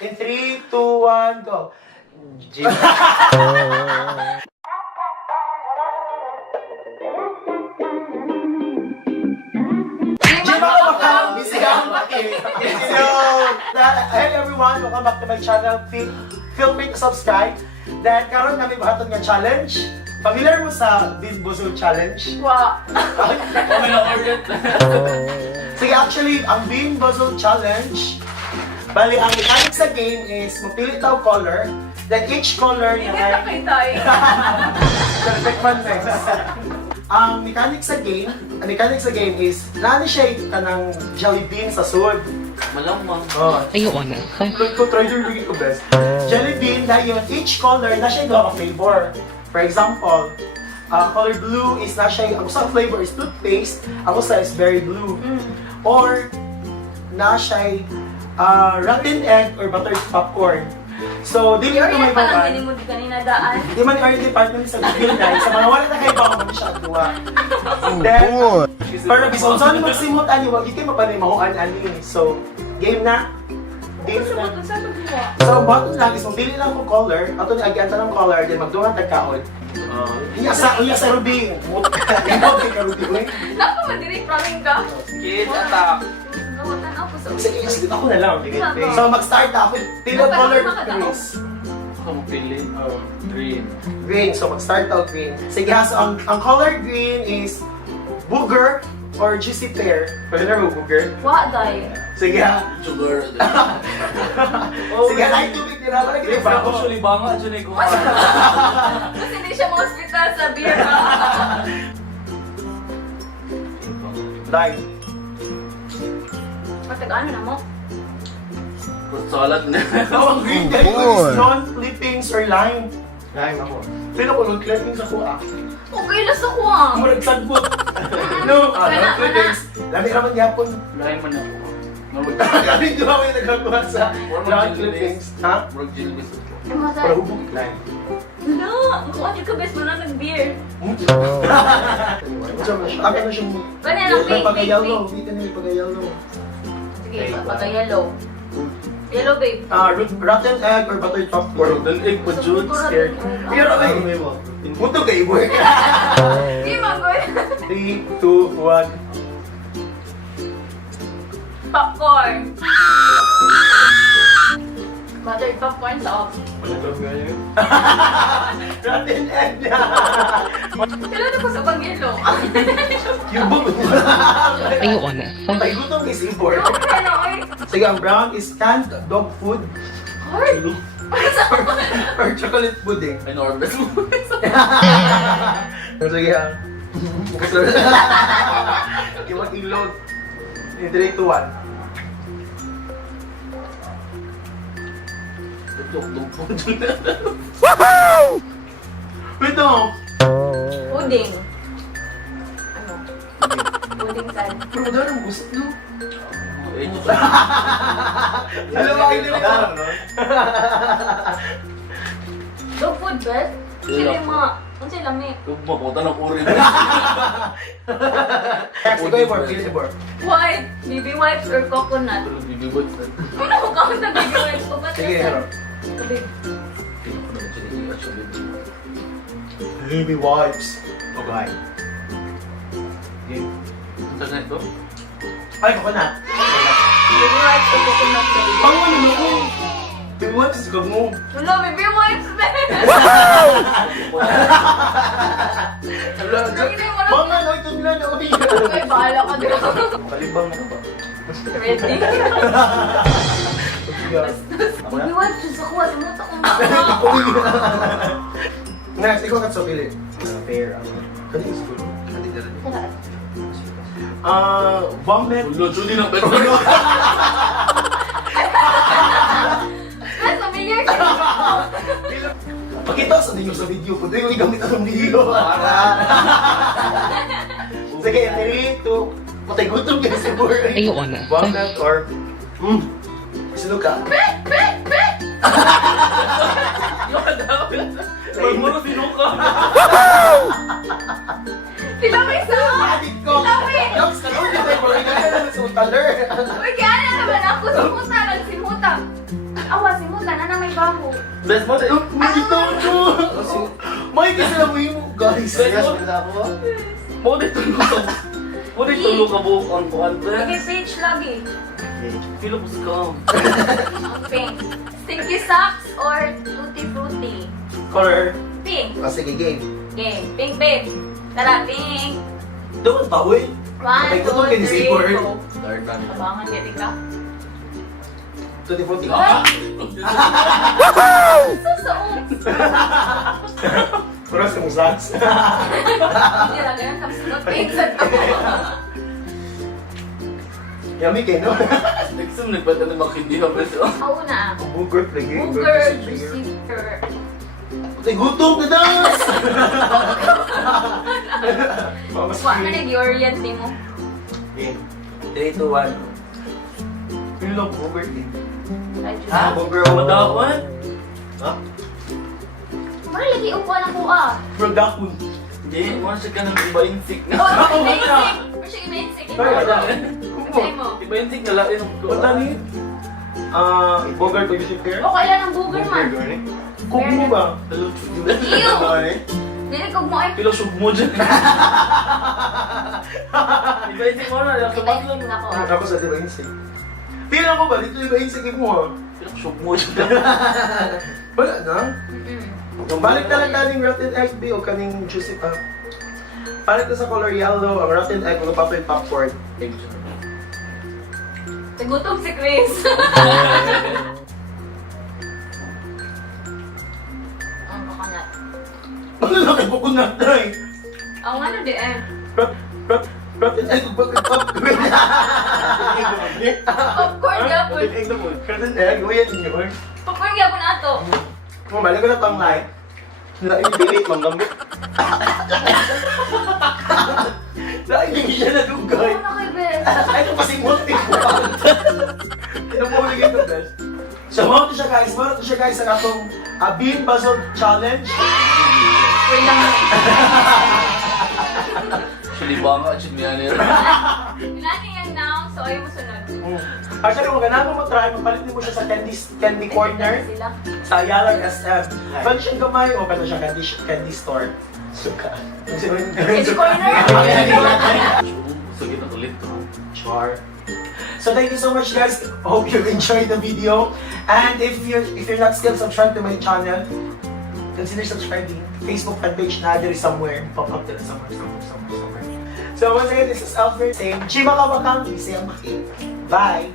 In 3, 2, 1, go. Jimmah. Hey everyone, welcome back to my channel. Feel free to subscribe. Dahil karon kami bahaton nga challenge. Familiar mo sa Boozled challenge? Wow. Kami na order. Sige, actually, ang Boozled challenge, bali, ang mechanic sa game is mapili tayo color. Then each color Hindi niya na kitay. perfect man, thanks. Ang mechanic sa game is nani siya kanang jelly bean sa sud. Malamang. Oh. Ayoko na. Look ko, try to look ko best. Jelly bean na yun, each color na siya gawa flavor. For example, color blue is na siya, ang sa flavor is toothpaste, ako sa is berry blue. Or, na siya rotten egg or buttered popcorn. So, di Your ko may yan palang bawan. hindi mo di kanina daan. Di man yung department sa Google guys, sa mga wala na kayo baka man siya duwa. Then, pero bisong saan magsimot ani, wag ikaw mapanay mahuan ani. So, game na. Game na. So, button lang is mabili lang ko color, ato ni agian ng color, then magduhan tagkaon. Iya sa Rube. Ikaw kay ka Rube, uy. Naku, madiri praming ka. Kid, attack. Nawatan ako sa Sige, ako na lang. So, mag-start na ako. Pili color Chris. Ako mapili. Green. Green. So, mag-start ako green. Sige ha, so ang color green is booger or juicy pear. Pwede mo booger? Wa, day. Sige ha. Sugar. Sige, light tubig nila. Wala gini ba ako? Actually, banga dyan eh kung Kasi hindi siya ma-hospital sa beer. Light. Matag-ano na mo? fruit salad na. Ang green dahil ko is non-clippings or lime. Lime ako. Pero kung mag-clippings ako Okay, lasa ko ah. Maragsagbot. No, non-clippings. Lami naman yapon. Lime man ako. Kami di ba may nagagawa sa non-clippings? Ha? Murag gilbis. Para hubog lime. Wala, kung ano ka best mo na nag-beer. Aka na siyang... Ganyan lang, fake, pag-yellow. Dito na yung pag-yellow. Sige, pagka-yellow. Yellow, babe. Rotten egg or buttered popcorn. Rotten egg pa dyan. Scared. Pero ay, puto kayo, boy. Hindi, magoy. 3, 2, 1. Popcorn. Buttered popcorn sa off. Rotten egg na. Kailan ako sa pag-yellow? Yung bug. Ayoko na. Patay gutom is import. Ano, oy? Sige, ang brown is canned dog food Hard. or chocolate pudding. Enormous mo. Sige, ang... Yung mag-ilog. In 3, 2, 1. Dugdug po dyan. Wait no! Pudding. Ano? Pudding saan? Pero madara ang gusto, no? Eh, Alam mo, kayo nila ito. Dog food, best? Sila yung mga... Ano sila, may... maputa na po rin. Next, ikaw yung more, feel the more. White, baby wipes or coconut? Bibigod. Ano ko count na baby wipes ko? Ba't Sige, yan? pero. Sabi, Baby wipes. Okay. Internet to? Ay, coconut. baby wipes or coconut, baby? Pang ano mo? Baby wipes is gag mo. Wala, baby wipes, baby! Pang ano, ito nila na uwi. Okay, bahala ka din. Kalibang ano ba? Ready? Baby wipes, Diyos ako, alimutan ko na. Next, ikaw ka sa pili. Fair. Kani is good. Kani dala. Vomit. Ulo, chuli na pero. Mas familiar ka. Pakita sa ninyo sa video ko. Doon yung igamit ang video. Sige, 3, 2. Patay gutom kayo si Boy. Ayoko na. Vomit or... Sino ka? Huwag mo na sinuka. Sila may sa... Adit ko! Laps ka lang, hindi tayo pala. Hindi tayo sa utaler. Uy, kaya na naman ako. Simuta lang, simuta. Awa, simutan. Ano may baho? Best mo din. Ito, may kasi lang mo, guys. Mo din tulog ka. Mo din tulog ka buhok ang kuhan. Okay, page lagi. Filo ko scam. Pink. Sticky socks or tutti frutti? Color. Pink. Sige, game. Game. Pink, babe. Tara, pink. Doon pa, uy. 1, Okay, 2, kung kinisip 3, ko, go. Third na nito. Abangan, gati ka. Tutti frutti. Susuot. Kuras yung socks. Hindi lang ganun. Tapos sunod, pink. Sa ako. Yummy kayo, no? Next time nagpata na makindi na preso. Ako na. Booger, lagi. Booger, juicy fur. Ay, gutom na das! Mas Wa na nag-orient din mo. Okay. 3, 2, 1. Feel of booger din. Ha? Booger. Madawan? Ha? Mara lagi upuan ako ah. Bro, DAKU. Hindi, mo siya ka ng iba insik na. Oh, iba-insik. Pero siya iba-insik. Say mo. Iba insik na lain ang What tani? Booger to visit care? O kailan ang booger man? Cook mo ba? Ew! Ano? Nilikog mo ay. Pilo sub mo dyan. Iba insik mo na, yung sabat lang. Iba-insik na ako. Ako sa diba insig? Feel ako ba? Dito iba insig mo ha? Pilo sub mo dyan. Wala na? Mm-mm. Kung balik na lang kaning rotten egg B o kaning juicy pa. Balik na sa color yellow, ang rotten egg, mga papel popcorn. Nagutom si Chris. Ano ka na? Ano lang kayo kukunat na eh? Ang ano di eh. Rotten egg, bakit popcorn? Popcorn yapon. Rotten egg, o yan yun. Popcorn yapon ato. Balik ko na pang light. Lain bilit, mamgamit. Lain hindi siya nadugay. Ano kay Bes? Ay, ito kasi multi ko. Tinupulig ito, best. So, mo siya guys, ang atong Bean Boozled Challenge. Wait lang. Actually, banga, actually, yan yun. Bilangin yan now, so ayaw mo sunod. Actually, kung ganun mo try, mapalit mo siya sa candy corner Sila. sa Yalang SM. Pwede siyang gamay o pwede siya candy store. Suka. Candy corner? Sige na ulit to. Char. So thank you so much guys. Hope you enjoyed the video. And if you're not still subscribed to my channel, consider subscribing. Facebook fan page na there is somewhere. Pop up there somewhere. So once again, this is Alfred saying, Jimmah kawakang, BISAYANG. Bye!